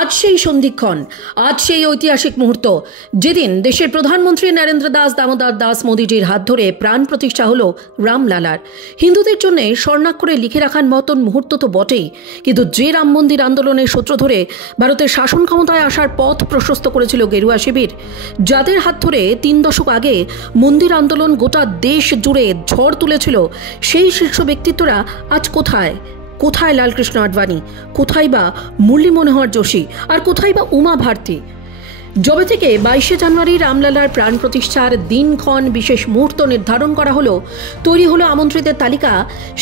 আজ সেই সন্ধিক্ষণ, আজ সেই ঐতিহাসিক মুহূর্ত যেদিন দেশের প্রধানমন্ত্রী নরেন্দ্র দামোদর দাস মোদীজির হাত ধরে প্রাণ প্রতিষ্ঠা হলো রামলালার। হিন্দুদের জন্য স্বর্ণাক্ষরে লিখে রাখার মতন মুহূর্ত তো বটেই, কিন্তু যে রাম মন্দির আন্দোলনের সূত্র ধরে ভারতের শাসন ক্ষমতায় আসার পথ প্রশস্ত করেছিল গেরুয়া শিবির, যাদের হাত ধরে 3 দশক আগে মন্দির আন্দোলন গোটা দেশ জুড়ে ঝড় তুলেছিল, সেই শীর্ষ ব্যক্তিত্বরা আজ কোথায়? কোথায় লালকৃষ্ণ আডবাণী, কোথায় বা মুরলী মনোহর যোশী, আর কোথায় বা উমা ভারতী? যবে থেকে 22শে জানুয়ারি রামলালার প্রাণ প্রতিষ্ঠার দিনক্ষণ বিশেষ মুহূর্ত নির্ধারণ করা হলো, তৈরি হলো আমন্ত্রিতের তালিকা।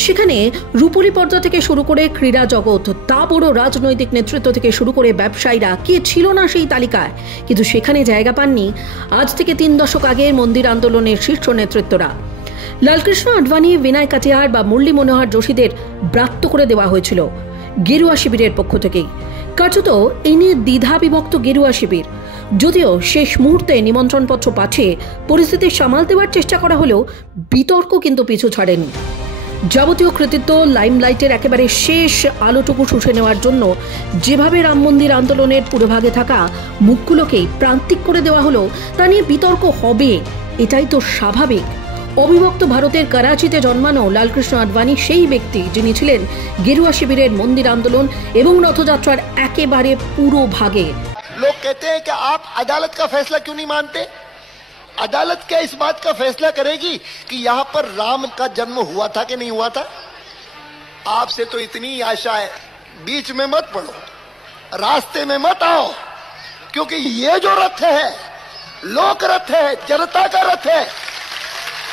সেখানে রূপলী পর্দা থেকে শুরু করে ক্রীড়া জগৎ, তা বড় রাজনৈতিক নেতৃত্ব থেকে শুরু করে ব্যবসায়ীরা, কে ছিল না সেই তালিকায়? কিন্তু সেখানে জায়গা পাননি আজ থেকে 3 দশক আগের মন্দির আন্দোলনের শীর্ষ নেতৃত্বরা। লালকৃষ্ণ আডবাণী, বিনয় কাটিয়ার বা মুরলী মনোহর যোশীদের ব্রাত্য করে দেওয়া হয়েছিল গেরুয়া শিবিরের পক্ষ থেকেই। কার্যত এই নিয়ে দ্বিধা বিভক্ত গেরুয়া শিবির। যদিও শেষ মুহূর্তে নিমন্ত্রণপত্র পাঠিয়ে পরিস্থিতি সামাল দেওয়ার চেষ্টা করা হলেও বিতর্ক কিন্তু পিছু ছাড়েনি। যাবতীয় কৃতিত্ব লাইমলাইটের একেবারে শেষ আলোটুকু শুষে নেওয়ার জন্য যেভাবে রাম মন্দির আন্দোলনের পুরোভাগে থাকা মুখগুলোকেই প্রান্তিক করে দেওয়া হলো, তা নিয়ে বিতর্ক হবে, এটাই তো স্বাভাবিক। অবিভক্ত ভারতের করাচিতে জন্মানো লালকৃষ্ণ আডবাণী সেই ব্যক্তি যিনি ছিলেন গেরুয়া শিবিরের মন্দির আন্দোলন এবং রথযাত্রার একেবারে পুরো ভাগে। लोग कहते हैं कि आप अदालत का फैसला क्यों नहीं मानते? अदालत क्या इस बात का फैसला करेगी कि यहां पर राम का जन्म हुआ था कि नहीं हुआ था? आपसे तो इतनी आशा है, बीच में मत पड़ो, रास्ते में मत आओ, क्योंकि ये जो रथ है लोक रथ है, जनता का रथ है,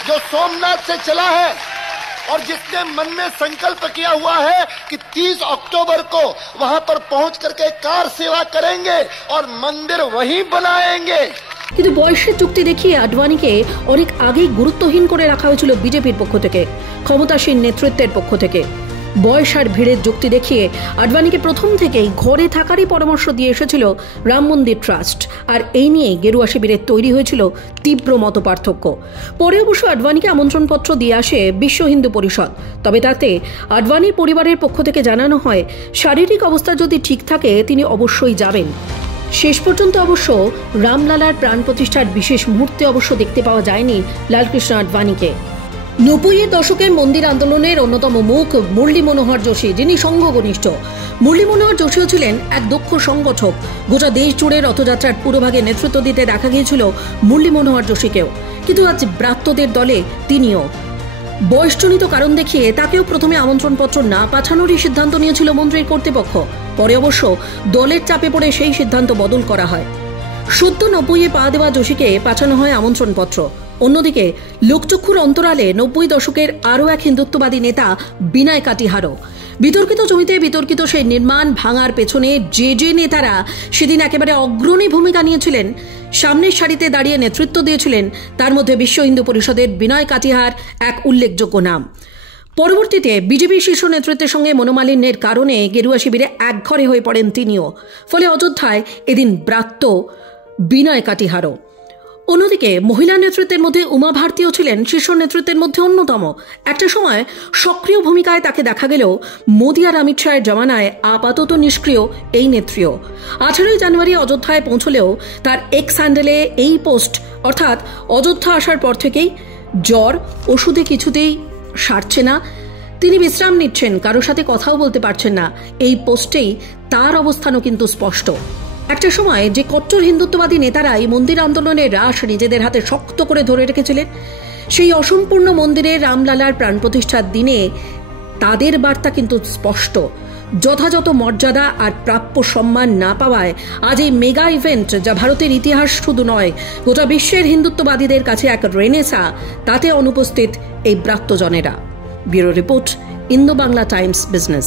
जो सोमनाथ से चला है और जिसने मन में संकल्प किया हुआ है कि 30 अक्टूबर को वहां पर पहुंच करके कार सेवा करेंगे और मंदिर वहीं बनाएंगे। কিন্তু বয়সের যুক্তি দেখিয়ে আডবাণীকে অনেক আগেই গুরুত্বহীন করে রাখা হয়েছিল বিজেপির পক্ষ থেকে, ক্ষমতাসীন নেতৃত্বের পক্ষ থেকে। বয়স আর ভিড়ের যুক্তি দেখিয়ে আডবাণীকে প্রথম থেকেই ঘরে থাকারই পরামর্শ দিয়ে এসেছিল রাম মন্দির ট্রাস্ট, আর এই নিয়ে গেরুয়া শিবিরের তৈরি হয়েছিল তীব্র মতপার্থক্য। পরে অবশ্য আডবাণীকে আমন্ত্রণপত্র দিয়ে আসে বিশ্ব হিন্দু পরিষদ, তবে তাতে আডবাণীর পরিবারের পক্ষ থেকে জানানো হয় শারীরিক অবস্থা যদি ঠিক থাকে তিনি অবশ্যই যাবেন। শেষ পর্যন্ত অবশ্য রামলালার প্রাণ প্রতিষ্ঠার বিশেষ মুহূর্তে অবশ্য দেখতে পাওয়া যায়নি লালকৃষ্ণ আডবাণীকে। 90-এর দশকের মন্দির আন্দোলনের অন্যতম মুখ মুরলী মনোহর যোশী, যিনি সংঘঘনিষ্ঠ। মুরলী মনোহর যোশীও ছিলেন এক দক্ষ সংগঠক। গোটা দেশ জুড়ে রথযাত্রার পুরোভাগে নেতৃত্ব দিতে দেখা গিয়েছিল মুরলী মনোহর যোশীকেও, কিন্তু আজ ব্রাত্যদের দলে তিনিও। বয়সজনিত কারণ দেখিয়ে তাকেও প্রথমে আমন্ত্রণপত্র না পাঠানোরই সিদ্ধান্ত নিয়েছিল মন্ত্রীর কর্তৃপক্ষ। পরে অবশ্য দলের চাপে পড়ে সেই সিদ্ধান্ত বদল করা হয়। সদ্য 90-এ পা দেওয়া যোশীকে পাঠানো হয় আমন্ত্রণপত্র। অন্যদিকে লোকচক্ষুর অন্তরালে 90 দশকের আরও এক হিন্দুত্ববাদী নেতা বিনয় কাটিহারও। বিতর্কিত জমিতে বিতর্কিত সেই নির্মাণ ভাঙার পেছনে যে নেতারা সেদিন একেবারে অগ্রণী ভূমিকা নিয়েছিলেন, সামনের সারিতে দাঁড়িয়ে নেতৃত্ব দিয়েছিলেন, তার মধ্যে বিশ্ব হিন্দু পরিষদের বিনয় কাটিহার এক উল্লেখযোগ্য নাম। পরবর্তীতে বিজেপি শীর্ষ নেতৃত্বের সঙ্গে মনোমালিন্যের কারণে গেরুয়া শিবিরে একঘরে হয়ে পড়েন তিনিও। ফলে অযোধ্যায় এদিন ব্রাত্য বিনয় কাটিহারও। অন্যদিকে মহিলা নেতৃত্বের মধ্যে উমা ভারতীও ছিলেন শীর্ষ নেতৃত্বের মধ্যে অন্যতম। একটা সময় সক্রিয় ভূমিকায় তাকে দেখা গেলেও মোদী আর অমিত শাহের জমানায় আপাতত নিষ্ক্রিয় এই নেত্রীও। 18ই জানুয়ারি অযোধ্যায় পৌঁছলেও তার এক্স হ্যান্ডেলে এই পোস্ট, অর্থাৎ অযোধ্যা আসার পর থেকেই জ্বর, ওষুধে কিছুতেই সারছে না, তিনি বিশ্রাম নিচ্ছেন, কারোর সাথে কথাও বলতে পারছেন না, এই পোস্টেই তার অবস্থানও কিন্তু স্পষ্ট। একটা সময় যে কট্টর হিন্দুত্ববাদী নেতারাই মন্দির আন্দোলনের রাশ নিজেদের হাতে শক্ত করে ধরে রেখেছিলেন, সেই অসম্পূর্ণ মন্দিরে রামলালার প্রাণ প্রতিষ্ঠার দিনে তাদের বার্তা কিন্তু স্পষ্ট। যথাযথ মর্যাদা আর প্রাপ্য সম্মান না পাওয়ায় আজ এই মেগা ইভেন্ট, যা ভারতের ইতিহাস শুধু নয় গোটা বিশ্বের হিন্দুত্ববাদীদের কাছে এক রেনেসা, তাতে অনুপস্থিত এই ব্রাত্যজনেরা। Bureau report, Indo Bangla Times business.